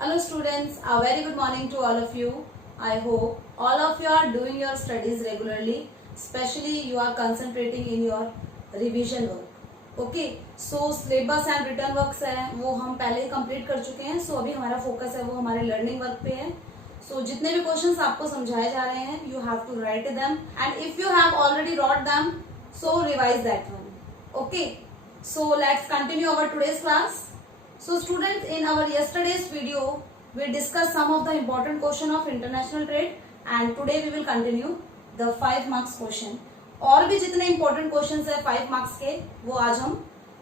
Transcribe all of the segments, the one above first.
Hello students, a very good morning to all of you. I hope all of you are doing your studies regularly, especially you are concentrating in your revision work. Okay, so syllabus and written works है वो हम पहले ही complete कर चुके हैं. So अभी हमारा focus है वो हमारे learning work पे है. So जितने भी questions आपको समझाए जा रहे हैं, you have to write them, and if you have already wrote them, so revise that one. Okay, so let's continue our today's class. So students, in our yesterday's video, we discussed some of the important question of international trade, and today we will continue the 5 marks question. और भी जितने important questions है 5 marks के वो आज हम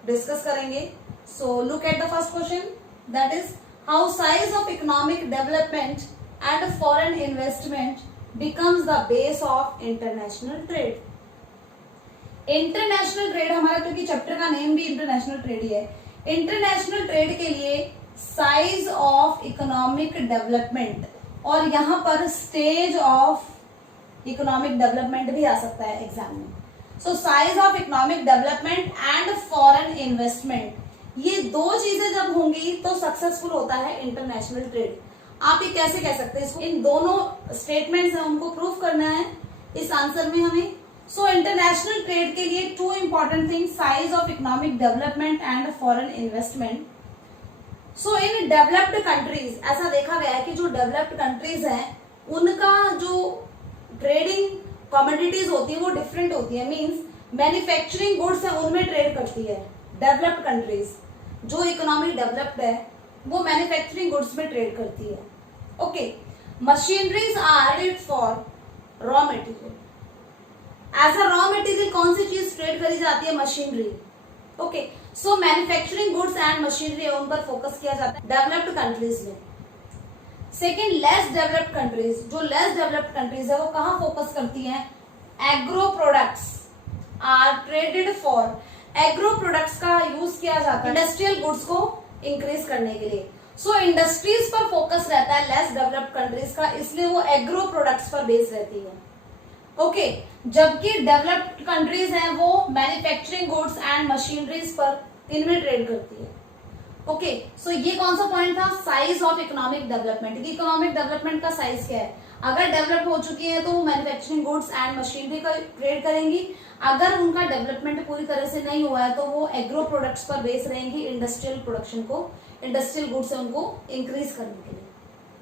discuss करेंगे. So look at the first question, that is how size of economic development and foreign investment becomes the base of international trade. International trade हमारा, क्योंकि चैप्टर का नेम भी इंटरनेशनल ट्रेड ही है, इंटरनेशनल ट्रेड के लिए size of economic development और यहाँ पर स्टेज ऑफ इकोनॉमिक डेवलपमेंट भी आ सकता है एग्जाम में. So size of economic development and foreign investment, ये दो चीजें जब होंगी तो सक्सेसफुल होता है इंटरनेशनल ट्रेड. आप ये कैसे कह सकते हैं, इसको इन दोनों स्टेटमेंट्स हैं उनको प्रूव करना है इस आंसर में हमें. सो इंटरनेशनल ट्रेड के लिए two important thing, size of economic development and foreign investment. So in developed countries ऐसा देखा गया है कि जो डेवलप्ड कंट्रीज हैं उनका जो ट्रेडिंग कमोडिटीज होती है वो डिफरेंट होती है. मींस मैन्युफैक्चरिंग गुड्स है उनमें ट्रेड करती है डेवलप्ड कंट्रीज. जो इकोनॉमी डेवलप्ड है वो मैन्युफैक्चरिंग गुड्स में ट्रेड करती है. Okay, machineries are needed for raw material. As a raw material कौन सी चीज ट्रेड करी जाती है, machinery. Okay, so manufacturing goods and machinery उन पर फोकस किया जाता है डेवलप्ड कंट्रीज में. सेकेंड, लेस डेवलप्ड कंट्रीज, जो लेस डेवलप्ड कंट्रीज है वो कहाँ फोकस करती हैं, agro products are traded for. Agro products का यूज किया जाता है इंडस्ट्रियल गुड्स को इंक्रीज करने के लिए. सो इंडस्ट्रीज पर फोकस रहता है लेस डेवलप्ड कंट्रीज का, इसलिए वो एग्रो प्रोडक्ट्स पर बेस रहती है. ओके, जबकि डेवलप्ड कंट्रीज हैं वो मैन्युफैक्चरिंग गुड्स एंड मशीनरीज पर इनमें ट्रेड करती है. ओके, सो ये कौन सा पॉइंट था, size of economic development. Economic development का साइज क्या है, अगर डेवलप हो चुकी है तो वो मैन्युफैक्चरिंग गुड्स एंड मशीनरी का ट्रेड करेंगी. अगर उनका डेवलपमेंट पूरी तरह से नहीं हुआ है तो वो एग्रो प्रोडक्ट्स पर बेस रहेंगी इंडस्ट्रियल प्रोडक्शन को, इंडस्ट्रियल गुड्स है उनको इंक्रीज करने के लिए.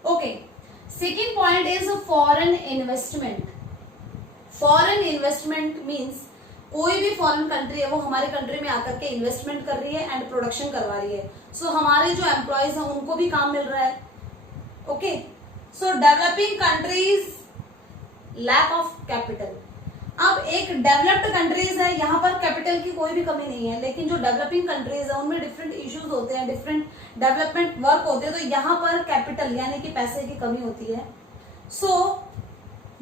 Okay, second point is foreign investment. Foreign investment means कोई भी फॉरेन कंट्री है वो हमारे कंट्री में आकर के इन्वेस्टमेंट कर रही है एंड प्रोडक्शन करवा रही है. सो हमारे जो एम्प्लॉयज हैं उनको भी काम मिल रहा है. Okay, so developing countries lack of capital. अब एक डेवलप्ड कंट्रीज है, यहाँ पर कैपिटल की कोई भी कमी नहीं है, लेकिन जो डेवलपिंग कंट्रीज है उनमें डिफरेंट इश्यूज होते हैं, डिफरेंट डेवलपमेंट वर्क होते हैं, तो यहाँ पर कैपिटल यानी कि पैसे की कमी होती है. सो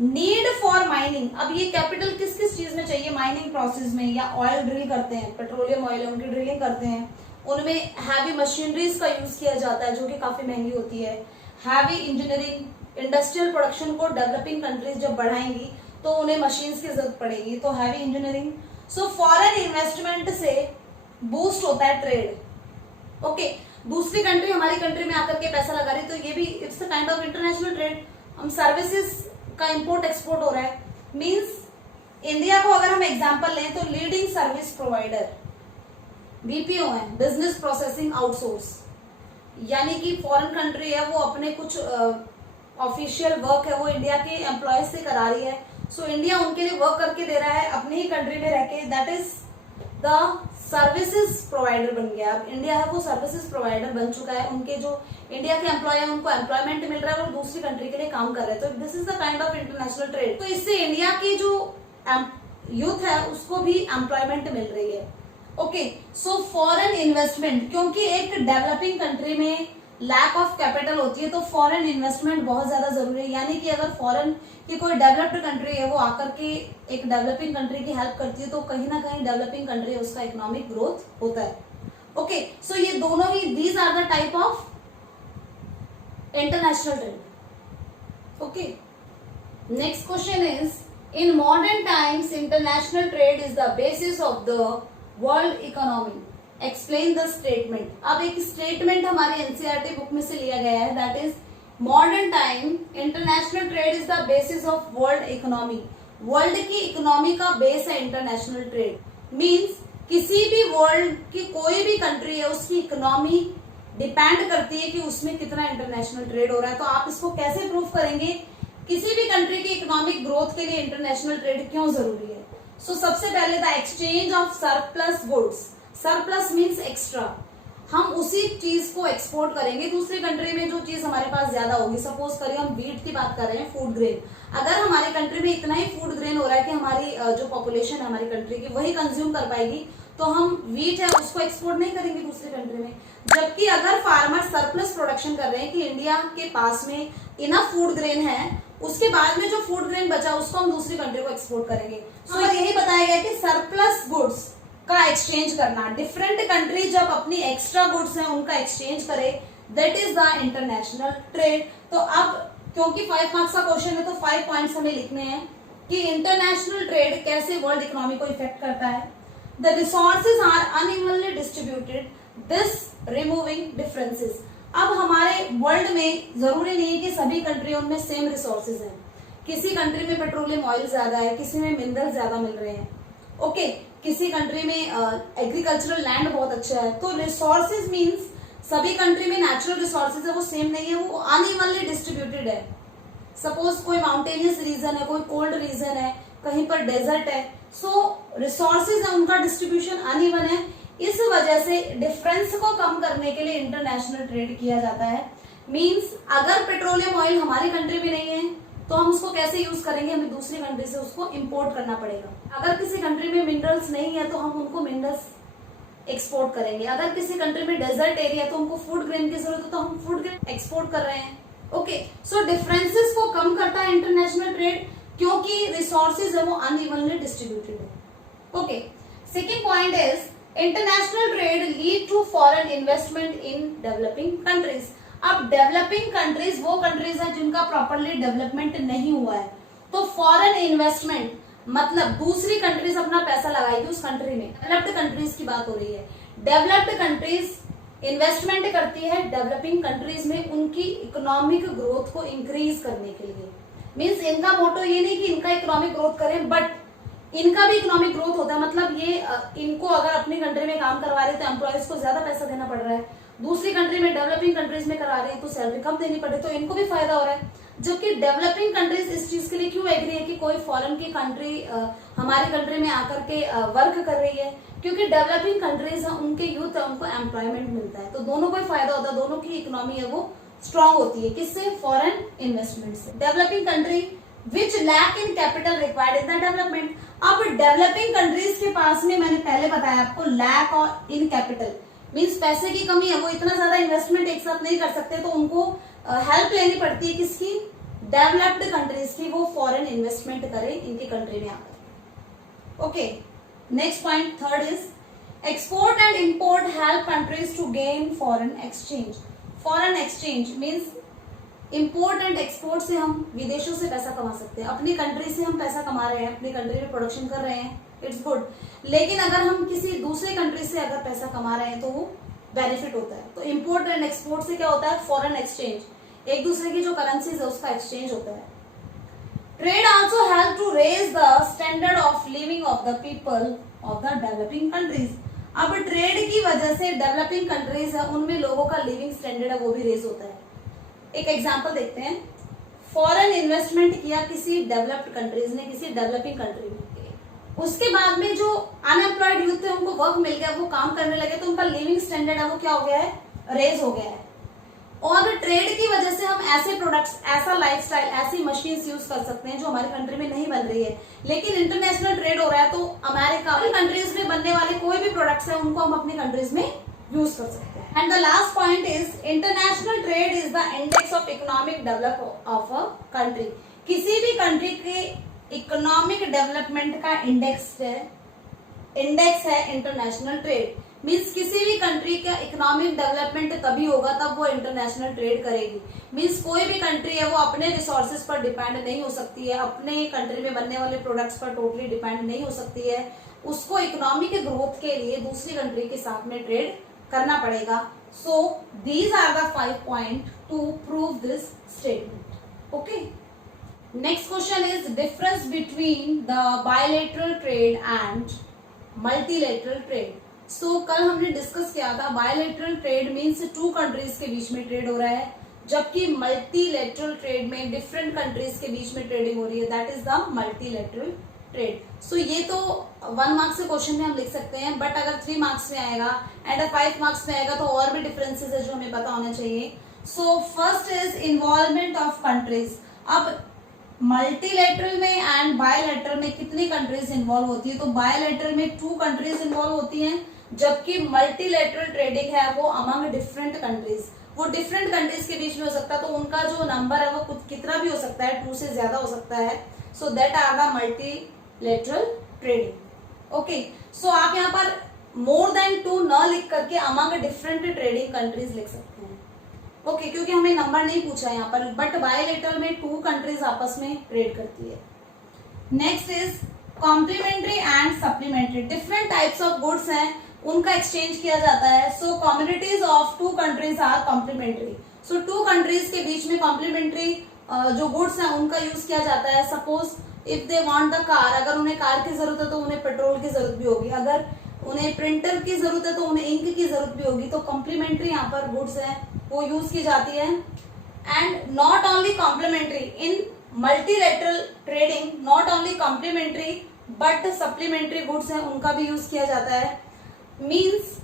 नीड फॉर माइनिंग, अब ये कैपिटल किस किस चीज में चाहिए, माइनिंग प्रोसेस में, या ऑयल ड्रिल करते हैं, पेट्रोलियम ऑयल उनकी ड्रिलिंग करते हैं, उनमें हैवी मशीनरीज का यूज किया जाता है जो कि काफी महंगी होती है. हैवी इंजीनियरिंग, इंडस्ट्रियल प्रोडक्शन को डेवलपिंग कंट्रीज जब बढ़ाएंगी तो उन्हें मशीन्स की जरूरत पड़ेगी, तो heavy engineering. So foreign investment से बूस्ट होता है ट्रेड. ओके, दूसरी कंट्री हमारी कंट्री में आकर के पैसा लगा रही, तो ये भी it's a kind of international trade. हम सर्विसेज का इंपोर्ट एक्सपोर्ट हो रहा है. मींस इंडिया को अगर हम एग्जांपल लें तो लीडिंग सर्विस प्रोवाइडर बीपीओ है, बिजनेस प्रोसेसिंग आउटसोर्स, यानी कि फॉरेन कंट्री है वो अपने कुछ ऑफिशियल वर्क है वो इंडिया के एम्प्लॉयज से करा रही है. सो इंडिया उनके लिए वर्क करके दे रहा है अपनी ही कंट्री में रह के, that is the services provider बन गया. अब इंडिया है वो सर्विसेज प्रोवाइडर बन चुका है, उनके जो इंडिया के एम्प्लॉय है उनको एम्प्लॉयमेंट मिल रहा है और दूसरी कंट्री के लिए काम कर रहे हैं. तो this is the kind of international trade. तो इससे इंडिया की जो यूथ है उसको भी एम्प्लॉयमेंट मिल रही है. ओके, सो फॉरेन इन्वेस्टमेंट, क्योंकि एक डेवलपिंग कंट्री में लैक ऑफ कैपिटल होती है तो फॉरेन इन्वेस्टमेंट बहुत ज्यादा जरूरी है. यानी कि अगर फॉरेन की कोई डेवलप्ड कंट्री है वो आकर के एक डेवलपिंग कंट्री की हेल्प करती है तो कहीं ना कहीं डेवलपिंग कंट्री उसका इकोनॉमिक ग्रोथ होता है. ओके, सो ये दोनों ही, these are the type of international trade. Okay, next question is, in modern times international trade is the basis of the world economy explain the statement. अब एक statement हमारे NCERT book में से लिया गया है, that is modern time international trade is the basis of world economy. World की economy का बेस है इंटरनेशनल ट्रेड। मींस किसी भी वर्ल्ड की कोई भी कंट्री है उसकी इकोनॉमी डिपेंड करती है कि उसमें कितना इंटरनेशनल ट्रेड हो रहा है। तो आप इसको कैसे प्रूव करेंगे? किसी भी कंट्री की इकोनॉमिक ग्रोथ के लिए इंटरनेशनल ट्रेड क्यों जरूरी है? सो सबसे पहले the exchange of surplus goods. Surplus means extra. हम उसी चीज को एक्सपोर्ट करेंगे दूसरी कंट्री में जो चीज हमारे पास ज्यादा होगी। सपोज करिए हम व्हीट की बात कर रहे हैं, फूड ग्रेन। अगर हमारी कंट्री में इतना ही फूड ग्रेन हो रहा है कि हमारी जो पॉपुलेशन है हमारी कंट्री की वही कंज्यूम कर पाएगी, तो हम व्हीट है उसको एक्सपोर्ट नहीं करेंगे दूसरी कंट्री में। जबकि अगर फार्मर सरप्लस प्रोडक्शन कर रहे हैं कि इंडिया के पास में इनफ फूड ग्रेन है, उसके बाद में जो फूड ग्रेन बचा उसको हम दूसरी कंट्री को एक्सपोर्ट करेंगे। सो यही बताया गया कि सरप्लस गुड्स का एक्सचेंज करना, डिफरेंट कंट्री जब अपनी एक्स्ट्रा गुड्स हैं उनका एक्सचेंज करे, that is the international trade. तो अब क्योंकि 5 मार्क्स का क्वेश्चन है तो 5 पॉइंट्स हमें लिखने हैं कि इंटरनेशनल ट्रेड कैसे वर्ल्ड इकोनॉमी को इफेक्ट करता है। The resources are unevenly distributed, this removing differences. अब हमारे वर्ल्ड में जरूरी नहीं है कि सभी कंट्रियों में सेम रिसोर्सेज हैं। किसी कंट्री में पेट्रोलियम ऑयल ज्यादा है, किसी में मिनरल ज्यादा मिल रहे हैं, ओके किसी कंट्री में एग्रीकल्चरल लैंड बहुत अच्छा है। तो रिसोर्सेज मींस सभी कंट्री में नेचुरल रिसोर्सेज है वो सेम नहीं है, वो अनइवनली डिस्ट्रीब्यूटेड है। सपोज कोई माउंटेनियस रीजन है, कोई कोल्ड रीजन है, कहीं पर डेजर्ट है, सो रिसोर्सेज है उनका डिस्ट्रीब्यूशन अनइवन है। इस वजह से डिफरेंस को कम करने के लिए इंटरनेशनल ट्रेड किया जाता है। मींस अगर पेट्रोलियम ऑयल हमारी कंट्री में नहीं है तो हम उसको कैसे यूज करेंगे? हमें दूसरी कंट्री से उसको इंपोर्ट करना पड़ेगा। अगर किसी कंट्री में मिनरल्स नहीं है तो हम उनको मिनरल्स एक्सपोर्ट करेंगे। अगर किसी कंट्री में डेजर्ट एरिया तो हमको फूड ग्रेन की जरूरत है तो हम फूड ग्रेन एक्सपोर्ट कर रहे हैं। ओके, सो डिफरेंसेस को कम करता है इंटरनेशनल ट्रेड क्योंकि रिसोर्सेज है वो अनइवनली डिस्ट्रीब्यूटेड है। Okay, second point is international trade lead to foreign investment in developing countries. अब डेवलपिंग कंट्रीज वो कंट्रीज हैं जिनका प्रॉपरली डेवलपमेंट नहीं हुआ है, तो फॉरेन इन्वेस्टमेंट मतलब दूसरी कंट्रीज अपना पैसा लगाएगी उस कंट्री में। डेवलप्ड कंट्रीज की बात हो रही है। डेवलप्ड कंट्रीज इन्वेस्टमेंट करती है डेवलपिंग कंट्रीज में उनकी इकोनॉमिक ग्रोथ को इंक्रीज करने के लिए। मीन्स इनका मोटो ये नहीं कि इनका इकोनॉमिक ग्रोथ करें, बट इनका भी इकोनॉमिक ग्रोथ होता है। मतलब ये इनको अगर अपनी कंट्री में काम करवा रहे तो एम्प्लॉयज को ज्यादा पैसा देना पड़ रहा है, दूसरी कंट्री में डेवलपिंग कंट्रीज में करा रहे हैं तो सैलरी कम देनी पड़े, तो इनको भी फायदा हो रहा है। जबकि डेवलपिंग कंट्रीज इस चीज के लिए क्यों एग्री है कि कोई फॉरेन की कंट्री हमारी कंट्री में आकर के वर्क कर रही है? क्योंकि डेवलपिंग कंट्रीज है उनके यूथ है उनको एम्प्लॉयमेंट मिलता है, तो दोनों को ही फायदा होता है, दोनों की इकोनॉमी है वो स्ट्रांग होती है। किससे? फॉरेन इन्वेस्टमेंट से। Developing country which lack in capital required in the development. अब डेवलपिंग कंट्रीज के पास में मैंने पहले बताया आपको लैक और इन कैपिटल मीन्स पैसे की कमी है, वो इतना ज्यादा इन्वेस्टमेंट एक साथ नहीं कर सकते, तो उनको हेल्प लेनी पड़ती है किसकी? डेवलप्ड कंट्रीज की, वो फॉरेन इन्वेस्टमेंट करे इनकी कंट्री में आकर। Okay, next point third is export and import help countries to gain foreign exchange. Foreign exchange means import and export से हम विदेशों से पैसा कमा सकते हैं। अपनी कंट्री से हम पैसा कमा रहे हैं, अपनी कंट्री में प्रोडक्शन कर रहे हैं, इट्स गुड। लेकिन अगर हम किसी दूसरे कंट्री से अगर पैसा कमा रहे हैं तो वो बेनिफिट होता है। तो इंपोर्ट एंड एक्सपोर्ट से क्या होता है? फॉरेन एक्सचेंज, एक दूसरे की जो करेंसीज है उसका एक्सचेंज होता है। Trade also help to raise the standard of living of the people of the developing countries. अब ट्रेड की वजह से डेवलपिंग कंट्रीज है उनमें लोगों का लिविंग स्टैंडर्ड है वो भी रेज होता है। एक एग्जांपल देखते हैं। फॉरेन इन्वेस्टमेंट किया किसी डेवलप्ड कंट्रीज ने किसी डेवलपिंग कंट्री में, उसके बाद में जो अनएम्प्लॉयड यूथ थे उनको वर्क मिल गया, वो काम करने लगे, तो उनका लिविंग स्टैंडर्ड है वो क्या हो गया है? रेज हो गया है। और ट्रेड की वजह से हम ऐसे प्रोडक्ट्स, ऐसा लाइफस्टाइल, ऐसी मशीन्स यूज कर सकते हैं जो हमारी कंट्री में नहीं बन रही है। लेकिन इंटरनेशनल ट्रेड हो रहा है तो अमेरिका की कंट्रीज में बनने वाले कोई भी प्रोडक्ट्स है उनको हम अपनी कंट्रीज में यूज कर सकते हैं। And the last point is international trade is the index of economic develop of a country. किसी भी कंट्री के इकोनॉमिक डेवलपमेंट का इंडेक्स है इंटरनेशनल ट्रेड। मीन्स किसी भी कंट्री का इकोनॉमिक डेवलपमेंट तभी होगा तब वो इंटरनेशनल ट्रेड करेगी। मीन्स कोई भी कंट्री है वो अपने रिसोर्सेज पर डिपेंड नहीं हो सकती है, अपने कंट्री में बनने वाले प्रोडक्ट्स पर टोटली डिपेंड नहीं हो सकती है। उसको इकोनॉमी के ग्रोथ के लिए दूसरी कंट्री के साथ में ट्रेड करना पड़ेगा. So these are the 5 point to prove this statement. Okay, next question is difference between the bilateral trade and multilateral trade. So कल हमने डिस्कस किया था बायलैटरल ट्रेड मीन्स 2 कंट्रीज के बीच में ट्रेड हो रहा है, जबकि मल्टीलैटरल ट्रेड में डिफरेंट कंट्रीज के बीच में ट्रेडिंग हो रही है, that is the multilateral trade. So ये तो 1 मार्क्स के क्वेश्चन में हम लिख सकते हैं, बट अगर 3 मार्क्स में आएगा एंड 5 मार्क्स में आएगा तो और भी डिफरेंसेस है जो हमें पता होना चाहिए. So first is involvement of countries. अब मल्टीलैटरल में एंड बायलैटरल में कितनी कंट्रीज इन्वॉल्व होती है, तो बायलैटरल में 2 कंट्रीज इन्वॉल्व होती हैं, जबकि मल्टीलैटरल ट्रेडिंग है वो अमंग डिफरेंट कंट्रीज, वो डिफरेंट कंट्रीज के बीच में हो सकता है, तो उनका जो नंबर है वो कितना भी हो सकता है, 2 से ज्यादा हो सकता है. So that are the multilateral trading. Okay, so आप यहाँ पर मोर देन 2 न लिख करके अमंग डिफरेंट ट्रेडिंग कंट्रीज लिख सकते हैं. ओके, क्योंकि हमें नंबर नहीं पूछा है यहाँ पर, बट बायलैटरल में 2 कंट्रीज आपस में ट्रेड करती है. Next is complementary and supplementary. Different types of goods हैं, उनका एक्सचेंज किया जाता है. So communities of 2 countries are complementary. So 2 countries के बीच में कॉम्प्लीमेंट्री जो गुड्स हैं उनका यूज किया जाता है. Suppose if they want the car, अगर उन्हें कार की जरूरत है तो उन्हें पेट्रोल की जरूरत भी होगी, अगर उन्हें प्रिंटर की जरूरत है तो उन्हें इंक की जरूरत भी होगी. तो कॉम्प्लीमेंट्री यहाँ पर गुड्स है वो यूज की जाती है. And not only complementary in multilateral trading, not only complementary but supplementary goods हैं उनका भी यूज किया जाता है. मीन्स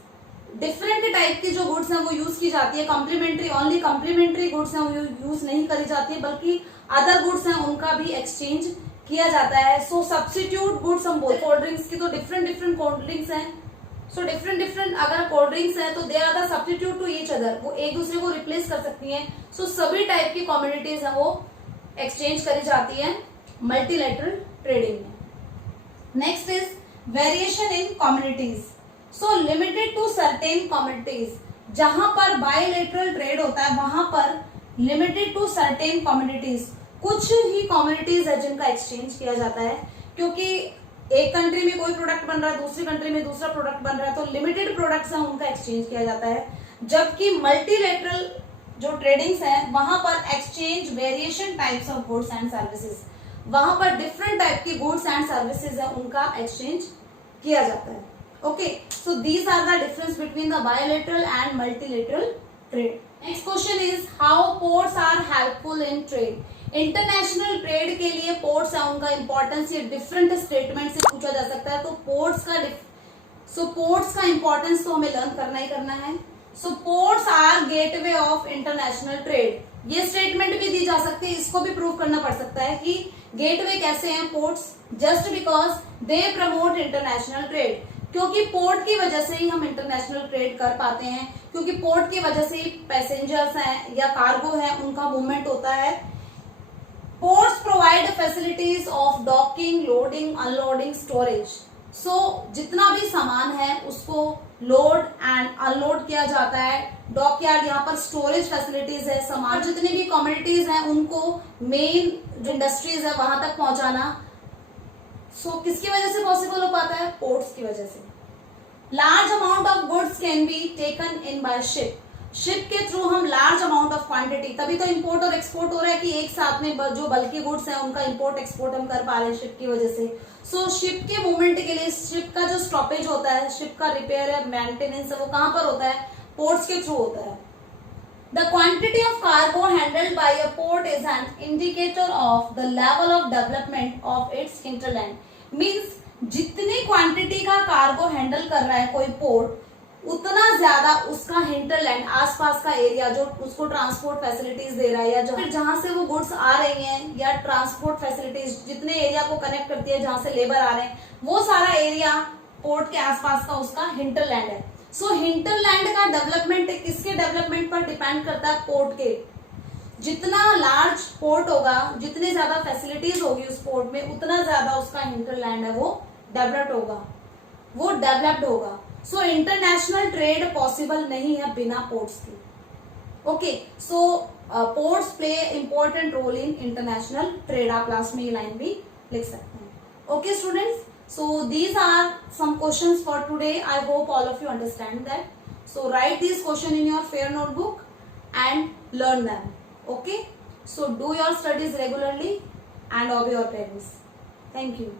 डिफरेंट टाइप की जो गुड्स हैं वो यूज की जाती है. कॉम्प्लीमेंट्री ओनली कॉम्प्लीमेंट्री गुड्स हैं वो यूज नहीं करी जाती है, बल्कि अदर गुड्स हैं उनका भी एक्सचेंज किया जाता है. सो सब्स्टिट्यूट गुड्स हम बोलते हैं. कोल्ड ड्रिंक्स की तो डिफरेंट कोल्ड ड्रिंक्स हैं. सो डिफरेंट अगर कोल्ड ड्रिंक्स हैं तो they are the substitute to each other, वो एक दूसरे को रिप्लेस कर सकती हैं. सो सभी टाइप की कमोडिटीज है वो एक्सचेंज करी जाती है मल्टीलैटरल ट्रेडिंग में. Next is variation in commodities. So limited to certain commodities. जहां पर बायलैटरल ट्रेड होता है वहां पर लिमिटेड टू सर्टेन कमोडिटीज, कुछ ही कमोडिटीज है जिनका एक्सचेंज किया जाता है, क्योंकि एक कंट्री में कोई प्रोडक्ट बन रहा है, दूसरी कंट्री में दूसरा प्रोडक्ट बन रहा है, तो लिमिटेड प्रोडक्ट्स हैं उनका एक्सचेंज किया जाता है. जबकि मल्टीलैटरल जो ट्रेडिंग्स है वहां पर exchange variation types of goods and services, वहां पर डिफरेंट टाइप की गुड्स एंड सर्विसेज है उनका एक्सचेंज किया जाता है. Okay, so these are the difference between the bilateral and multilateral trade. Next question is how ports are helpful in trade. International trade के लिए पोर्ट्स है उनका इंपॉर्टेंस ये डिफरेंट स्टेटमेंट से पूछा जा सकता है. तो पोर्ट्स का इंपॉर्टेंस तो हमें लर्न करना ही करना है. So ports are gateway of international trade. ये स्टेटमेंट भी दी जा सकती है, इसको भी प्रूव करना पड़ सकता है कि गेटवे कैसे हैं ports, just because they promote international trade. क्योंकि पोर्ट की वजह से ही हम इंटरनेशनल ट्रेड कर पाते हैं, क्योंकि पोर्ट की वजह से ही पैसेंजर्स हैं या कार्गो है उनका मूवमेंट होता है. Ports provide facilities of docking, loading, unloading, storage. So जितना भी सामान है उसको लोड एंड अनलोड किया जाता है. डॉकयार्ड यहाँ पर स्टोरेज फैसिलिटीज है. सामान जितनी भी कमोडिटीज हैं उनको मेन जो इंडस्ट्रीज है वहां तक पहुंचाना. सो किसकी वजह से पॉसिबल हो पाता है? पोर्ट्स की वजह से. Large amount of goods can be taken in by ship. Ship के थ्रू हम लार्ज अमाउंट ऑफ क्वांटिटी, तभी तो इंपोर्ट और एक्सपोर्ट हो रहा है कि एक साथ में जो बल्कि गुड्स है उनका इंपोर्ट एक्सपोर्ट हम कर पा रहे हैं शिप की वजह से. सो शिप के मूवमेंट के लिए शिप का जो स्टॉपेज होता है, शिप का रिपेयर है, मेंटेनेंस है, वो कहां पर होता है? पोर्ट्स के थ्रू होता है. The quantity of cargo handled by a port is an indicator of the level of development of its hinterland. Means जितनी क्वांटिटी का कार्गो हैंडल कर रहा है कोई पोर्ट, उतना ज्यादा उसका हिंटरलैंड, आसपास का एरिया जो उसको ट्रांसपोर्ट फैसिलिटीज दे रहा है, या फिर जहां से वो गुड्स आ रही हैं, या ट्रांसपोर्ट फैसिलिटीज जितने एरिया को कनेक्ट करती है जहां से लेबर आ रहे हैं, वो सारा एरिया पोर्ट के आसपास का उसका हिंटरलैंड है. सो हिंटरलैंड का डेवलपमेंट किसके डेवलपमेंट पर डिपेंड करता है? पोर्ट के. जितना लार्ज पोर्ट होगा, जितनी ज्यादा फैसिलिटीज होगी उस पोर्ट में, उतना ज्यादा उसका हिंटरलैंड है वो डेवलप्ड होगा. सो इंटरनेशनल ट्रेड पॉसिबल नहीं है बिना पोर्ट्स के. Okay, so ports play important role in international trade. आप लास्ट में ये लाइन भी लिख सकते हैं. Okay students, So these are some questions for today. I hope all of you understand that. So write these questions in your fair notebook and learn them. Okay. So do your studies regularly and obey your parents. Thank you.